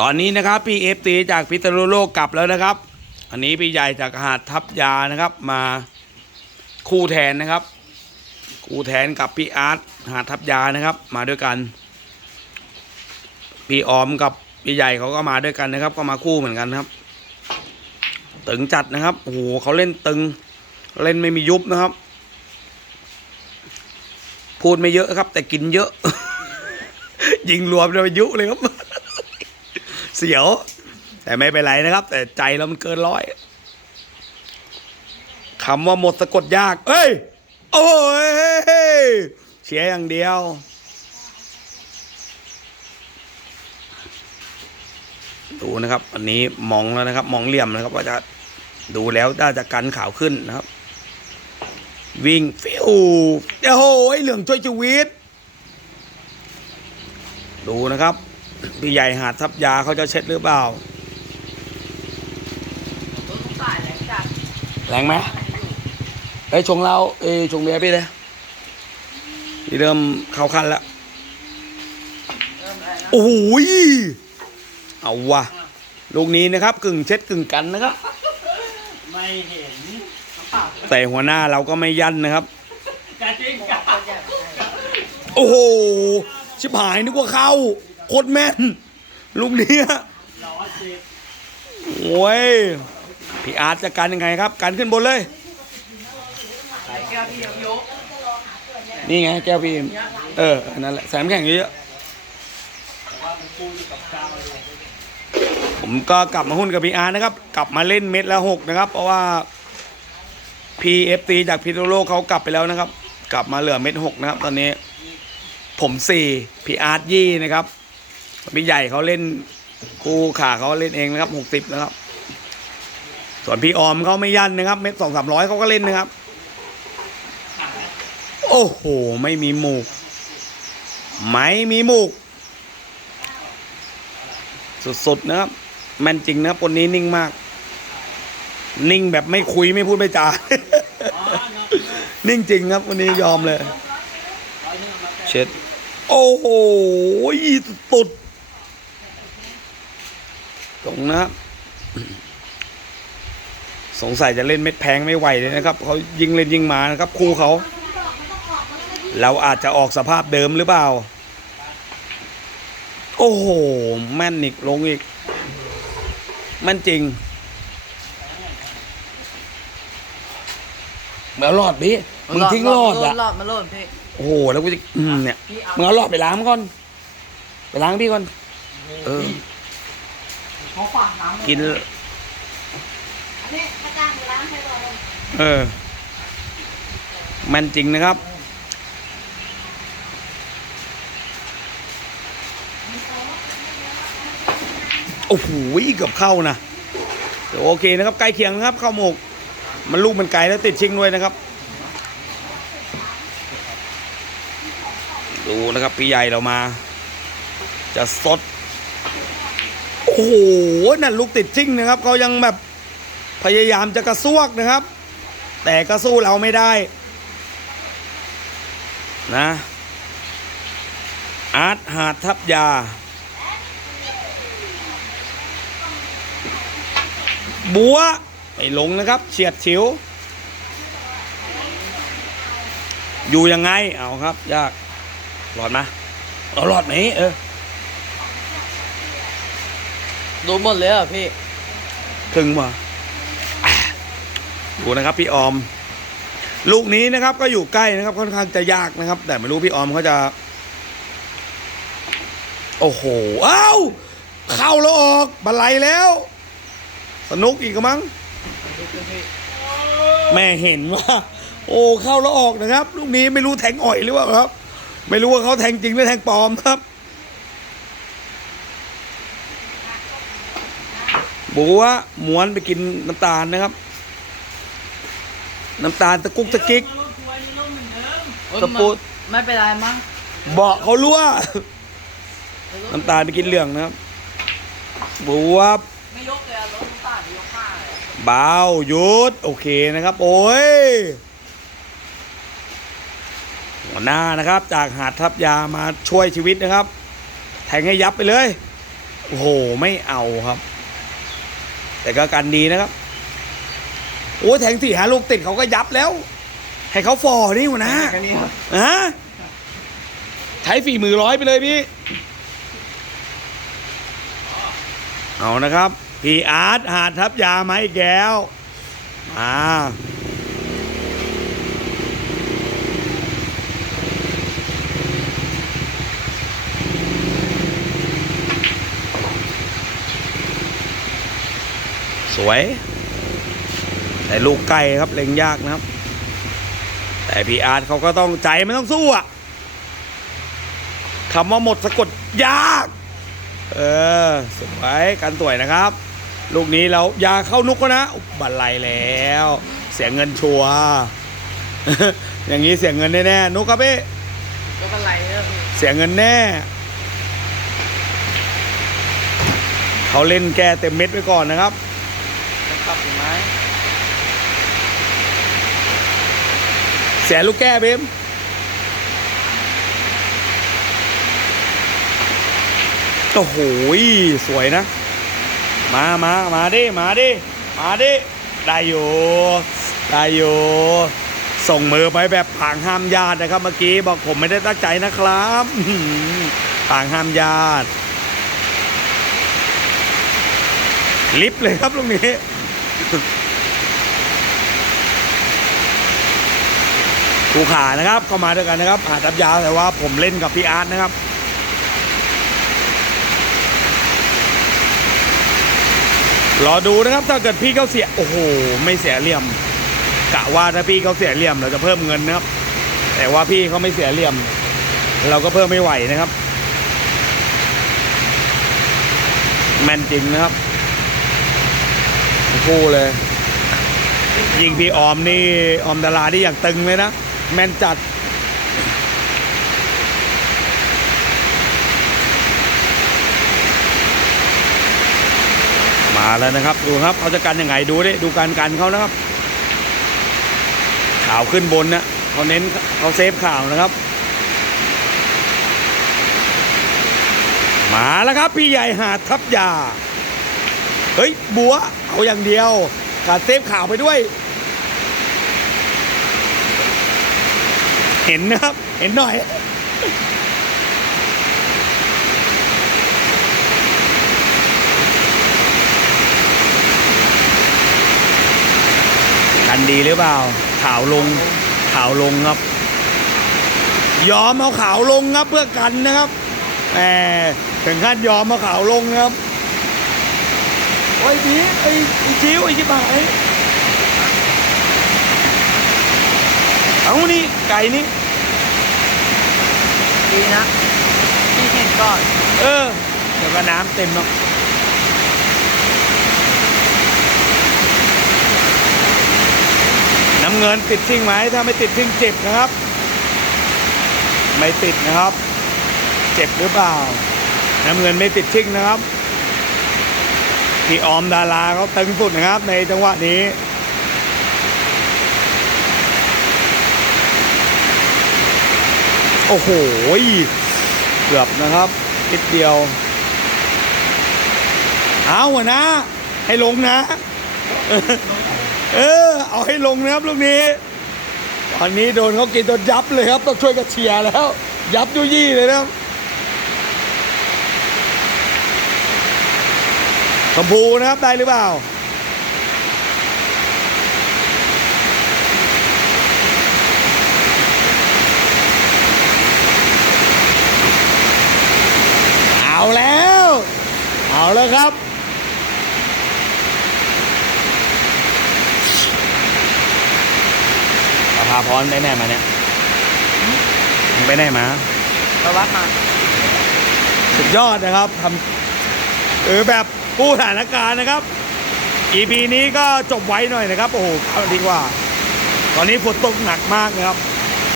ตอนนี้นะครับพี่เอฟตีจากพิษณุโลกกลับแล้วนะครับ อันนี้พี่ใหญ่จากหาดทับยานะครับ มาคู่แทนนะครับ คู่แทนกับพี่อาร์ตหาดทับยานะครับ มาด้วยกันพี่ออมกับพี่ใหญ่เขาก็มาด้วยกันนะครับ ก็มาคู่เหมือนกันครับ ตึงจัดนะครับโอ้โหเขาเล่นตึง เล่นไม่มียุบนะครับ พูดไม่เยอะครับ แต่กินเยอะ ยิงรวมเลยยุเลยครับ เสียว แต่ไม่เป็นไรนะครับ แต่ใจเรามันเกินร้อยคำว่าหมดสะกดยาก เอ้ย โอ้ยเชียร์อย่างเดียว ดูนะครับ อันนี้มองแล้วนะครับ มองเหลี่ยมนะครับ ว่าจะดูแล้วน่าจะกันขาวขึ้นนะครับ วิ่งฟิวโอ้โหเหลืองช่วยชีวิต ดูนะครับ พี่ใหญ่หาดทับยาเขาจะเช็ดหรือเปล่ารถสายแรงจัดแรงไหมไอ้ยชงเราเอ้ยชงเบียร์พี่เลยพี่เริ่มเข้าขั้นแล้วเริ่มอะไรนะโอ้โหยเอาว่ะลูกนี้นะครับ กึ่งเช็ดกึ่งกันนะครับไม่เห็นน้ำเปล่าแต่หัวหน้าเราก็ไม่ยันนะครับกาจริงกาก็จะโอ้โห ชิบหายนึกว่าเข้า โคตรแม่น ลูกเนี้ยร้อนสิโอ้ยพี่อาร์ตจะกันยังไงครับกันขึ้นบนเลยใส่แก้วที่ยกนี่ไงแก้วพี่ เออ นั่นแหละแสมแข่งเยอะผมก็กลับมาหุ้นกับพี่อาร์นะครับ กลับมาเล่นเม็ดละหกนะครับ เพราะว่า PFT จากพิษณุโลกเขากลับไปแล้วนะครับ กลับมาเหลือเม็ดหกนะครับ ตอนนี้ ผมสี่พี่อาร์ตยี่นะครับ พี่ใหญ่เขาเล่นคู่ขาเขาเล่นเองนะครับหกสิบนะครับ ส่วนพี่ออมเขาไม่ยันนะครับ เม็ดสองสามร้อยเขาก็เล่นนะครับ โอ้โห ไม่มีหมูก ไม่มีหมูก สุดๆนะครับ แม่นจริงนะครับคนนี้นิ่งมาก นิ่งแบบไม่คุยไม่พูดไม่จา นิ่งจริงครับวันนี้ยอมเลยเอามาแปะเช็ด โอ้โหสุด ๆตรงนะครับสงสัยจะเล่นเม็ดแพงไม่ไหวเลยนะครับเขายิงเล่นยิงมานะครับครูเขา เราอาจจะออกสภาพเดิมหรือเปล่า โอ้โห แม่นอีกลงอีก แม่นจริงเหมือนรอดพี่มึงทิ้งรอดอะรอดมาโลดพี่โอ้โหแล้วกูจะอืมเนี่ยพี่เอามึงเอาหลอดไปล้างมันก่อน ไปล้างพี่ก่อน เออ เขาฝากน้ำกิน อันนี้พระจ้างไปล้างให้ก่อนเลยเออ มันจริงนะครับ โอ้โหเกือบเข้านะแต่โอเคนะครับใกล้เคียงนะครับ เข้าหมก มันลูกมันไกลแล้วติดชิงด้วยนะครับ ดูนะครับพี่ใหญ่เรามา จะสด โอ้โหนั่นลูกติดชิงนะครับเขายังแบบพยายามจะกระซวกนะครับ แต่ก็สู้เราไม่ได้นะอาร์ตหาดทับยา บัวไม่ลงนะครับ เฉียดฉิว อยู่ยังไง เอาครับ ยากหลอดมาเอาหลอดไหมเออ ดูหมดเลยเหรอพี่ครึ่งมาอะดูนะครับ พี่ออม ลูกนี้นะครับ ก็อยู่ใกล้นะครับ ค่อนข้างจะยากนะครับ แต่ไม่รู้พี่ออมเขาจะ โอ้โหอ้าวเข้าแล้วออกบันไลแล้ว สนุกอีกกระมังแม่เห็นว่า โอ้เข้าแล้วออกนะครับ ลูกนี้ไม่รู้แทงอ่อยหรือเปล่าครับ ไม่รู้ว่าเขาแทงจริงหรือแทงปลอมครับ บัวม้วนไปกินน้ำตาลนะครับ น้ำตาลตะกุกตะกิกรถทัวร์นี่รถเหมือนเดิมเอ้ยตะปูดไม่เป็นไรมั้งเบาะเขารั่วน้ำตาลไปกินเหลืองนะครับบัวไม่ยกเลยอะรถน้ำตาลยกมากเลยอะเบาหยุดโอเคนะครับ โอ้ยหัวหน้านะครับ จากหาดทับยามาช่วยชีวิตนะครับ แทงให้ยับไปเลย โอ้โห ไม่เอาครับ แต่ก็กันดีนะครับ โอ้แทงสี่หาลูกติดเขาก็ยับแล้ว ให้เขาฟอร์นี่หัวนะแค่นี้ครับฮะใช้ฝีมือร้อยไปเลยพี่ เอานะครับ พี่อาร์ตหาดทับยาไหมแก้วมา สวย แต่ลูกไก่ครับเล็งยากนะครับ แต่พี่อาร์ตเขาก็ต้องใจไม่ต้องสู้อะคำว่าหมดสะกดยาก เออสวยกันสวยนะครับ ลูกนี้เรายาเข้านุกก็นะอุ๊บบันไลแล้ว เสียเงินชัวร์อย่างนี้เสียเงินแน่ๆนุกครับพี่ก็เป็นไรเนี่ยพี่เสียเงินแน่เขาเล่นแก้เต็มเม็ดไว้ก่อนนะครับ จะกลับอยู่ไหมเสียลูกแก้เบมโอ้โหสวยนะ มามามาดิ มาดิ มาดิ ได้อยู่ได้อยู่ส่งมือไปแบบผางห้ามญาตินะครับ เมื่อกี้บอกผมไม่ได้ตั้งใจนะครับผางห้ามญาติลิฟต์เลยครับลูกนี้ คูขานะครับเข้ามาด้วยกันนะครับหาทับยาวแต่ว่าผมเล่นกับพี่อาร์ตนะครับรอดูนะครับถ้าเกิดพี่เขาเสียโอ้โหไม่เสียเหลี่ยมกะว่าถ้าพี่เขาเสียเหลี่ยมเราจะเพิ่มเงินนะครับ แต่ว่าพี่เขาไม่เสียเหลี่ยม เราก็เพิ่มไม่ไหวนะครับ แมนจริงนะครับคู่เลย ยิงพี่ออมนี่ออมดาราที่อย่างตึงเลยนะ แมนจัด มาแล้วนะครับ ดูครับเขาจะกันยังไงดูดิดูการกันเขานะครับ ข่าวขึ้นบนนะเขาเน้นเขาเซฟข่าวนะครับ มาแล้วครับ พี่ใหญ่หาดทับยา เฮ้ย บัว เอาอย่างเดียวขาดเซฟข่าวไปด้วย เห็นนะครับ เห็นหน่อยกันดีหรือเปล่าข่าวลงข่าวลงครับ ยอมเอาข่าวลงครับเพื่อกันนะครับแหมถึงขั้นยอมเอาข่าวลงนะครับ โอ้ยพีไอ้ไอ้ชิวไอ้ชิบหายเอานี่ไก่นี่ ดีนะพี่เห็นก่อนเออ เดี๋ยวก็น้ำเต็มเนาะน้ำเงินติดทิ้งไหมถ้าไม่ติดทิ้งเจ็บนะครับ ไม่ติดนะครับ เจ็บหรือเปล่า น้ำเงินไม่ติดทิ้งนะครับพี่ออมดาราเขาตึงสุดนะครับ ในจังหวะนี้ โอ้โหเกือบนะครับนิดเดียว เอาหัวนะ ให้ลงนะ เออ เอาให้ลงนะครับลูกนี้ ตอนนี้โดนเขากินจนยับเลยครับ ต้องช่วยกันเชียร์แล้ว ยับยุยี่เลยนะครับชมพูนะครับได้หรือเปล่า เอาแล้ว เอาแล้วครับ ประภาพรไปไหนมาเนี่ยมึงไปไหนมาไปวัดมา สุดยอดนะครับทำเออแบบกู้สถานการณ์นะครับ EP นี้ก็จบไว้หน่อยนะครับ โอ้โหเข้าดีกว่า ตอนนี้ฝนตกหนักมากนะครับ